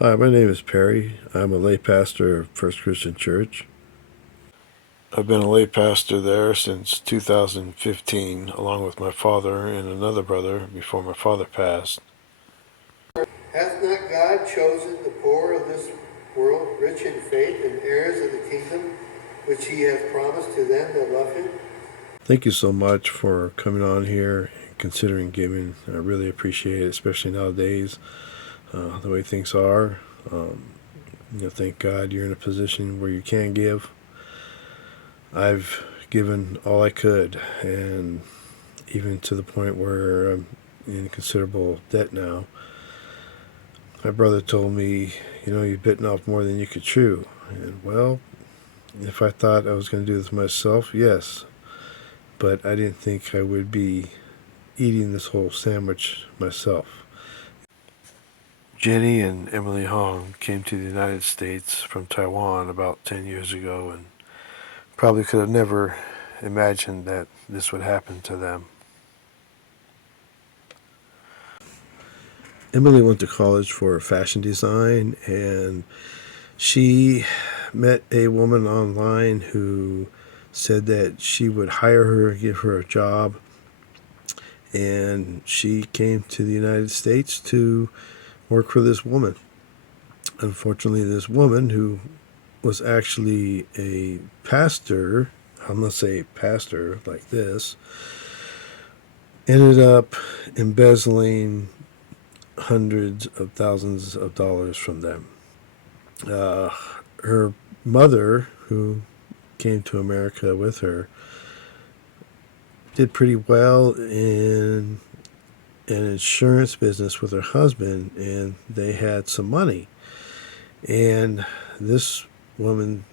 Hi, my name is Perry. I'm a lay pastor of First Christian Church. I've been a lay pastor there since 2015, along with my father and another brother before my father passed. Hath not God chosen the poor of this world, rich in faith, and heirs of the kingdom, which he hath promised to them that love him? Thank you so much for coming on here and considering giving. I really appreciate it, especially nowadays, the way things are. Thank God you're in a position where you can give. I've given all I could, and even to the point where I'm in considerable debt now. My brother told me, you've bitten off more than you could chew. And well, if I thought I was going to do this myself, yes. But I didn't think I would be eating this whole sandwich myself. Jenny and Emily Hong came to the United States from Taiwan about 10 years ago and probably could have never imagined that this would happen to them. Emily went to college for fashion design, and she met a woman online who said that she would hire her, give her a job, and she came to the United States to work for this woman. Unfortunately, this woman, who was actually a pastor, I'm going to say pastor like this, ended up embezzling hundreds of thousands of dollars from them. Her mother, who came to America with her, did pretty well in an insurance business with her husband, and they had some money. And this woman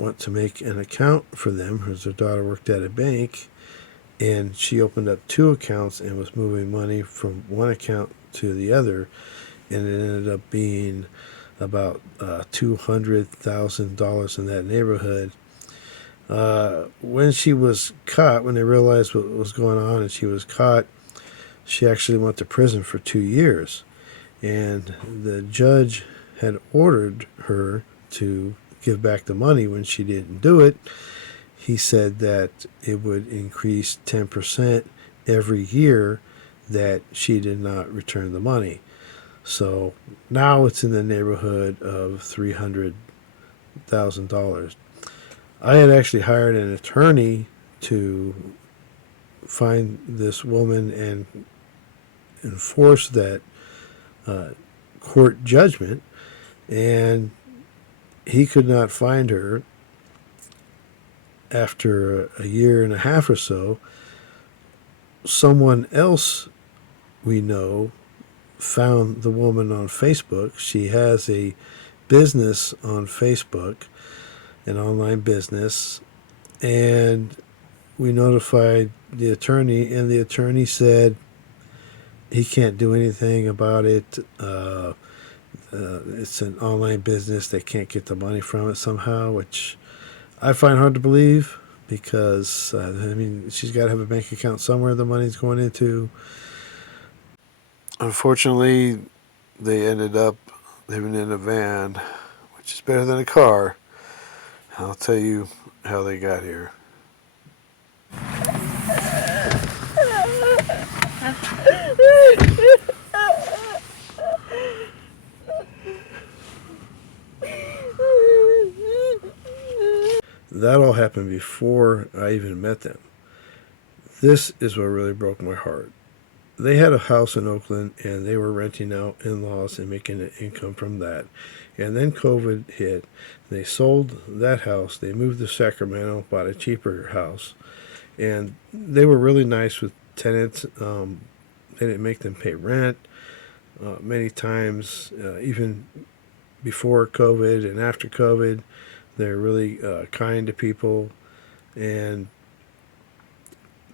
went to make an account for them because her daughter worked at a bank, and she opened up two accounts and was moving money from one account to the other, and it ended up being about $200,000 in that neighborhood. When she was caught, when they realized what was going on and she was caught, she actually went to prison for 2 years. And the judge had ordered her to give back the money. When she didn't do it, he said that it would increase 10% every year that she did not return the money. So now it's in the neighborhood of $300,000. I had actually hired an attorney to find this woman and enforce that court judgment, and he could not find her. After a year and a half or so, someone else we know found the woman on Facebook. She has a business on Facebook, an online business, and we notified the attorney, and the attorney said he can't do anything about it. It's an online business. They can't get the money from it somehow, which I find hard to believe because, she's got to have a bank account somewhere the money's going into. Unfortunately, they ended up living in a van, which is better than a car. I'll tell you how they got here. That all happened before I even met them. This is what really broke my heart. They had a house in Oakland, and they were renting out in-laws and making an income from that. And then COVID hit. They sold that house. They moved to Sacramento, bought a cheaper house. And they were really nice with tenants. They didn't make them pay rent. Many times, even before COVID and after COVID, they're really kind to people and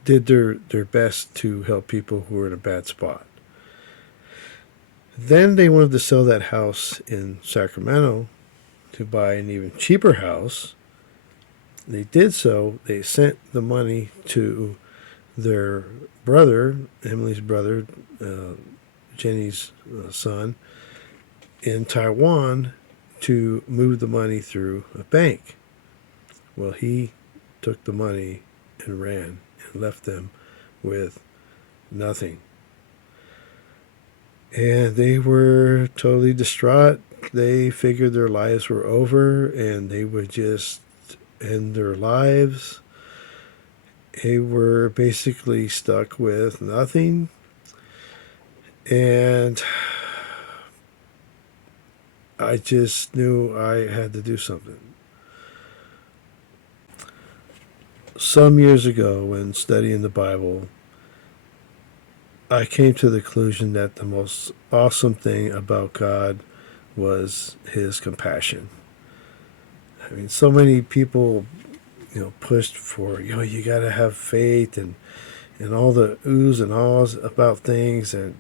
did their best to help people who were in a bad spot. Then they wanted to sell that house in Sacramento to buy an even cheaper house. They did so. They sent the money to their brother, Emily's brother, Jenny's son, in Taiwan to move the money through a bank. Well, he took the money and ran and left them with nothing. And they were totally distraught. They figured their lives were over and they would just end their lives. They were basically stuck with nothing. And I just knew I had to do something. Some years ago, when studying the Bible, I came to the conclusion that the most awesome thing about God was his compassion. I mean, so many people, pushed for, you got to have faith and all the oohs and ahs about things. And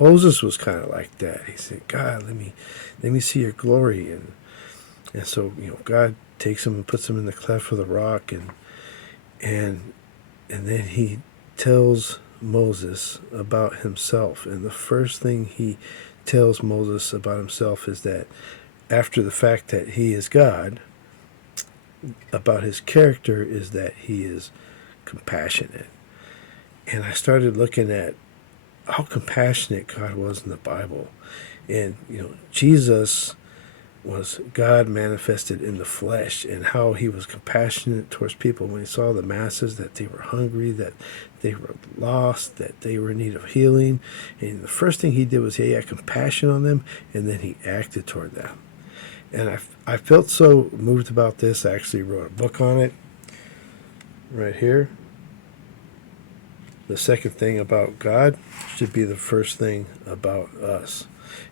Moses was kind of like that. He said, God, let me see your glory. And so, God takes him and puts him in the cleft of the rock. And then he tells Moses about himself. And the first thing he tells Moses about himself is that after the fact that he is God, about his character is that he is compassionate. And I started looking at how compassionate God was in the Bible. And, Jesus was God manifested in the flesh, and how he was compassionate towards people when he saw the masses, that they were hungry, that they were lost, that they were in need of healing. And the first thing he did was he had compassion on them, and then he acted toward them. And I felt so moved about this, I actually wrote a book on it right here. The second thing about God should be the first thing about us.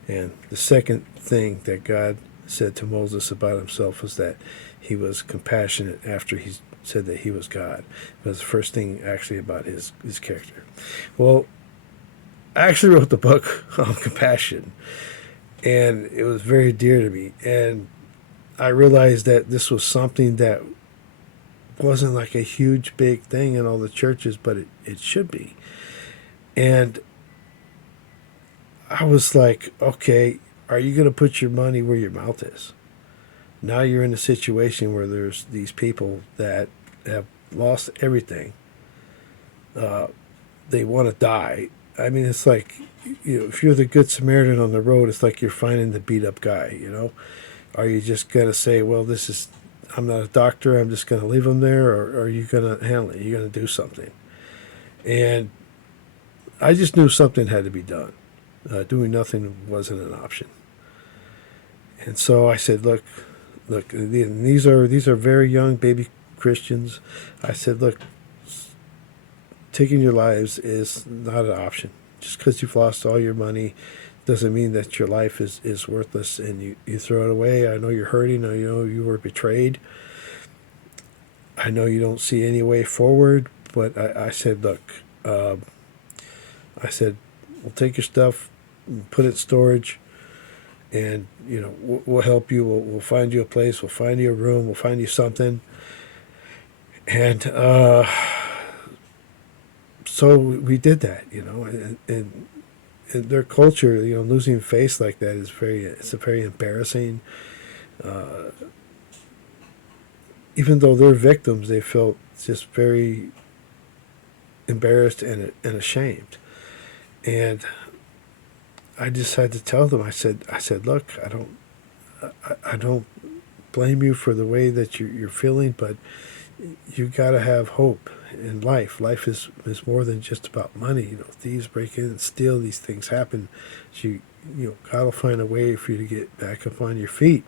And the second thing that God said to Moses about himself was that he was compassionate after he said that he was God. It was the first thing actually about his character. Well, I actually wrote the book on compassion, and it was very dear to me. And I realized that this was something that wasn't like a huge, big thing in all the churches, but it should be. And I was like, okay, are you going to put your money where your mouth is? Now you're in a situation where there's these people that have lost everything. They want to die. I mean, it's like, if you're the good Samaritan on the road, it's like you're finding the beat up guy, Are you just going to say, well, I'm not a doctor, I'm just going to leave him there? Or are you going to handle it? You're going to do something. And I just knew something had to be done. Doing nothing wasn't an option. And so I said, look, these are very young baby Christians. I said, look, taking your lives is not an option. Just because you've lost all your money doesn't mean that your life is worthless and you throw it away. I know you're hurting. I know you were betrayed. I know you don't see any way forward. But I said, look, I said, we'll take your stuff, put it in storage, and we'll help you. We'll find you a place. We'll find you a room. We'll find you something. And so we did that, and their culture, losing face like that it's a very embarrassing. Even though they're victims, they felt just very embarrassed and ashamed. And I just had to tell them. I said, look, I don't blame you for the way that you're feeling, but you got to have hope in life. Life is more than just about money. Thieves break in and steal. These things happen. So God will find a way for you to get back up on your feet.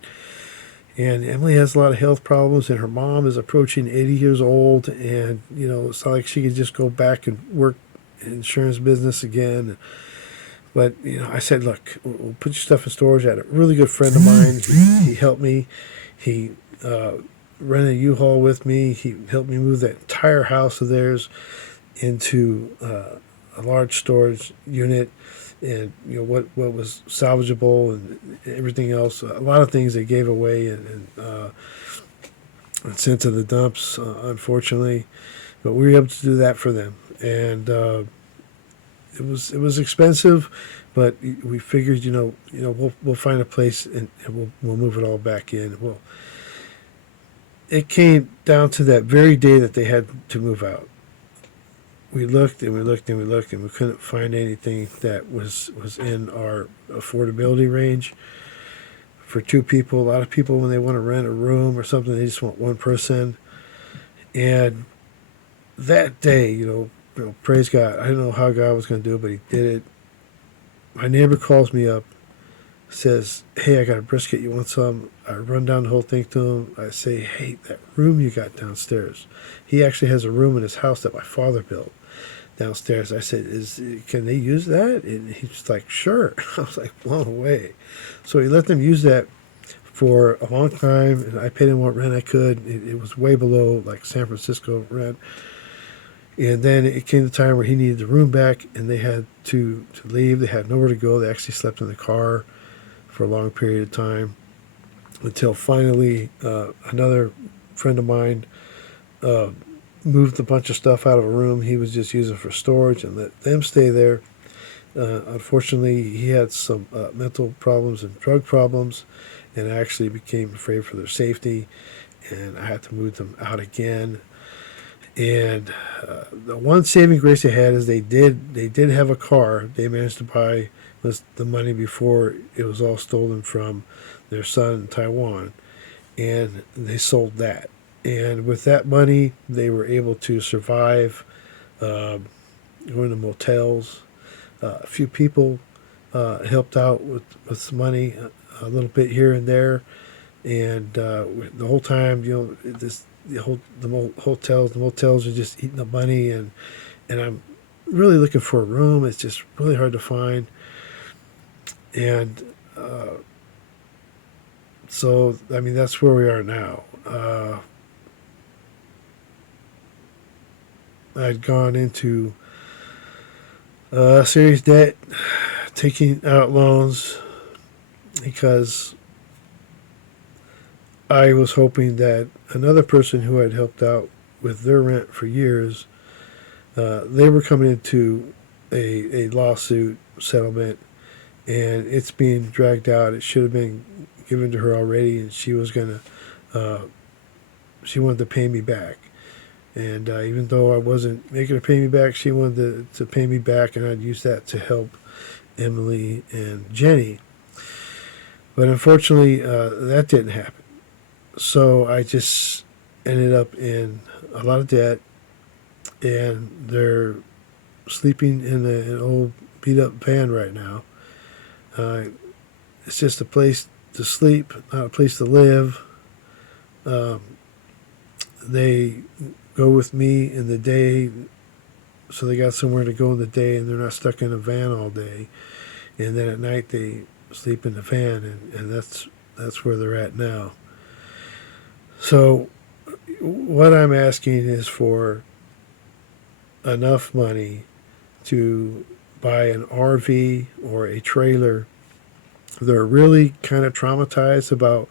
And Emily has a lot of health problems, and her mom is approaching 80 years old, and it's not like she could just go back and work insurance business again. But I said, look, we'll put your stuff in storage. I had a really good friend of mine. He helped me. He rented a U-Haul with me. He helped me move that entire house of theirs into a large storage unit, and what was salvageable and everything else. A lot of things they gave away and sent to the dumps, unfortunately. But we were able to do that for them, and it was expensive, but we figured, we'll find a place and we'll move it all back in. Well, it came down to that very day that they had to move out. We looked and we looked and we looked and we couldn't find anything that was in our affordability range for two people. A lot of people, when they want to rent a room or something, they just want one person. And that day, praise God. I didn't know how God was going to do it, but He did it. My neighbor calls me up, says, "Hey, I got a brisket. You want some?" I run down the whole thing to him. I say, "Hey, that room you got downstairs." He actually has a room in his house that my father built downstairs. I said, "Can they use that?" And he's like, "Sure." I was like blown away. So he let them use that for a long time, and I paid him what rent I could. It was way below like San Francisco rent. And then it came the time where he needed the room back, and they had to leave. They had nowhere to go. They actually slept in the car for a long period of time until finally another friend of mine uh, moved a bunch of stuff out of a room he was just using for storage and let them stay there. Unfortunately, he had some mental problems and drug problems, and I actually became afraid for their safety, and I had to move them out again. And the one saving grace they had is they did have a car. They managed to buy was the money before it was all stolen from their son in Taiwan, and they sold that. And with that money, they were able to survive, going to motels. A few people helped out with some money, a little bit here and there, and the whole time, the motels are just eating the money, and I'm really looking for a room. It's just really hard to find, and so I mean that's where we are now. I'd gone into serious debt, taking out loans because I was hoping that another person who had helped out with their rent for years, they were coming into a lawsuit settlement, and it's being dragged out. It should have been given to her already, and she wanted to pay me back. And even though I wasn't making her pay me back, she wanted to pay me back, and I'd use that to help Emily and Jenny. But unfortunately, that didn't happen. So I just ended up in a lot of debt, and they're sleeping in an old beat up van right now. It's just a place to sleep, not a place to live. Um, they go with me in the day, so they got somewhere to go in the day, and they're not stuck in a van all day. And then at night they sleep in the van, and that's where they're at now. So what I'm asking is for enough money to buy an RV or a trailer. They're really kind of traumatized about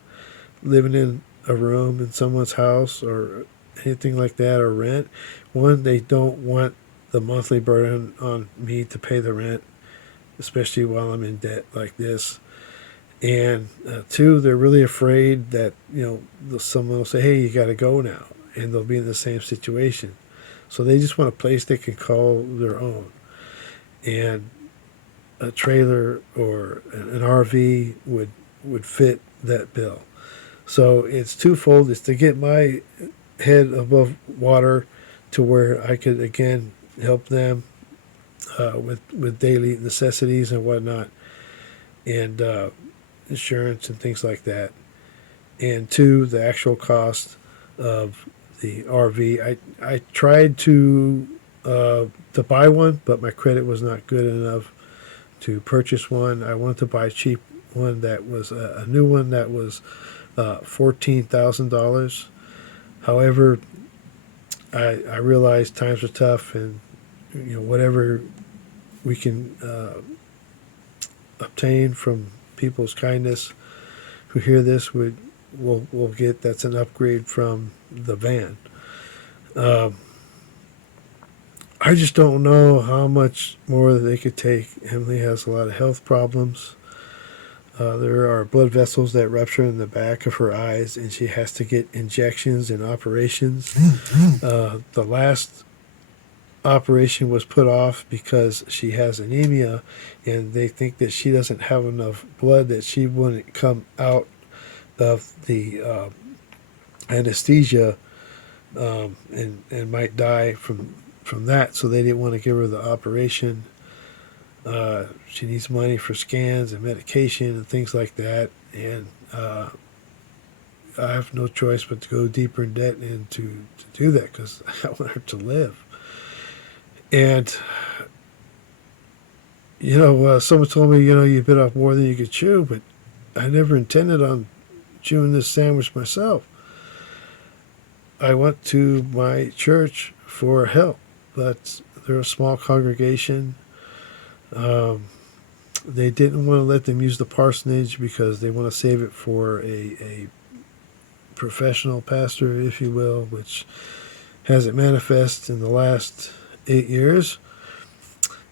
living in a room in someone's house or anything like that, or rent. One, they don't want the monthly burden on me to pay the rent, especially while I'm in debt like this. And two, they're really afraid that someone will say, "Hey, you got to go now," and they'll be in the same situation. So they just want a place they can call their own, and a trailer or an RV would fit that bill. So it's twofold. It's to get my head above water to where I could again help them with daily necessities and whatnot, and insurance and things like that. And two, the actual cost of the RV. I tried to buy one, but my credit was not good enough to purchase one. I wanted to buy a cheap one that was a new one that was $14,000. However, I realized times are tough, and whatever we can obtain from people's kindness who hear this we'll get. That's an upgrade from the van. I just don't know how much more they could take. Emily has a lot of health problems. There are blood vessels that rupture in the back of her eyes, and she has to get injections and operations. The last operation was put off because she has anemia, and they think that she doesn't have enough blood, that she wouldn't come out of the anesthesia, and might die from that. So they didn't want to give her the operation. She needs money for scans and medication and things like that, and I have no choice but to go deeper in debt and to do that because I want her to live. And someone told me, you bit off more than you could chew, but I never intended on chewing this sandwich myself. I went to my church for help, but they're a small congregation. They didn't want to let them use the parsonage because they want to save it for a professional pastor, if you will, which hasn't manifested in the last 8 years.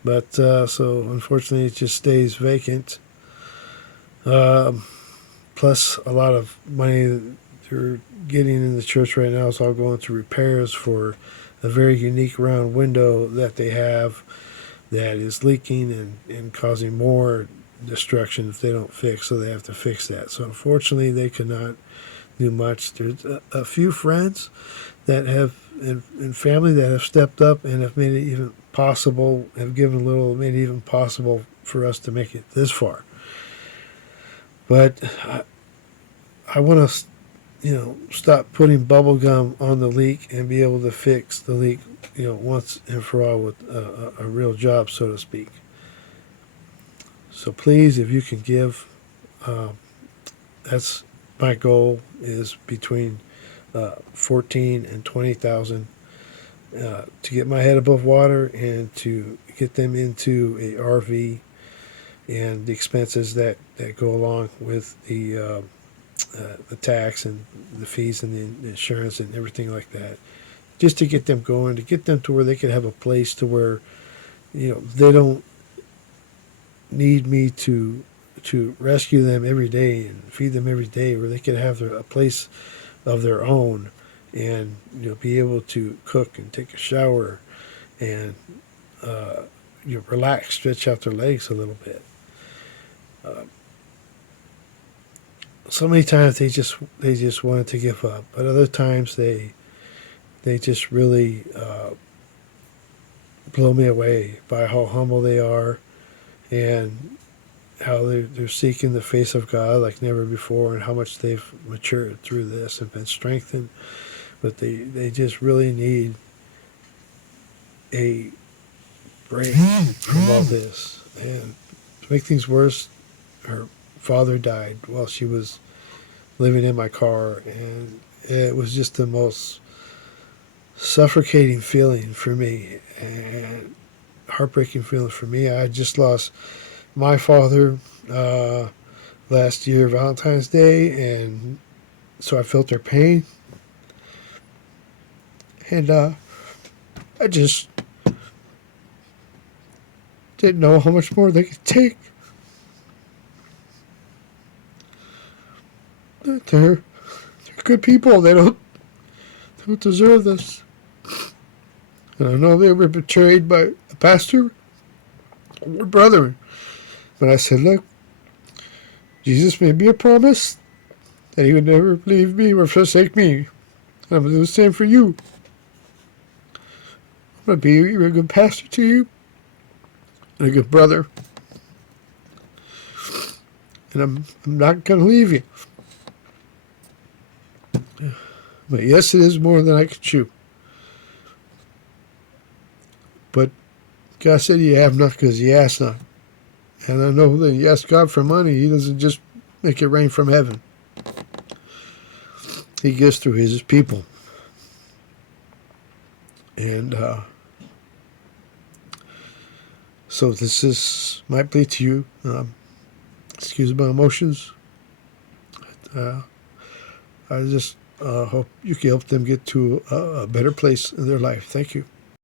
But so unfortunately, it just stays vacant. Plus, a lot of money that they're getting in the church right now is all going to repairs for a very unique round window that they have that is leaking and causing more destruction if they don't fix. So they have to fix that. So unfortunately, they cannot do much. There's a few friends that have and family that have stepped up and have made it even possible, have given a little, made it even possible for us to make it this far. But I want to, stop putting bubble gum on the leak and be able to fix the leak, once and for all with a real job, so to speak. So please, if you can give, that's my goal is between 14 and 20,000 to get my head above water and to get them into a RV and the expenses that go along with the tax and the fees and the insurance and everything like that, just to get them going, to get them to where they can have a place to where they don't need me to rescue them every day and feed them every day, where they can have a place of their own and be able to cook and take a shower and relax, stretch out their legs a little bit. So many times they just wanted to give up, but other times they just really blow me away by how humble they are and how they're seeking the face of God like never before, and how much they've matured through this and been strengthened. But they just really need a break from all this. And to make things worse, her father died while she was living in my car, and it was just the most suffocating feeling for me and heartbreaking feeling for me. I just lost my father last year, Valentine's Day, and so I felt their pain, and I just didn't know how much more they could take. They're good people. They don't deserve this. And I know they were betrayed by a pastor or brother. But I said, look, Jesus made me a promise that he would never leave me or forsake me. And I'm going to do the same for you. I'm going to be a good pastor to you and a good brother. And I'm not going to leave you. But yes, it is more than I could chew. But God said you have not because you ask not. And I know that you ask God for money, he doesn't just make it rain from heaven. He gives through his people. And so this is my plea to you. Excuse my emotions. I just hope you can help them get to a better place in their life. Thank you.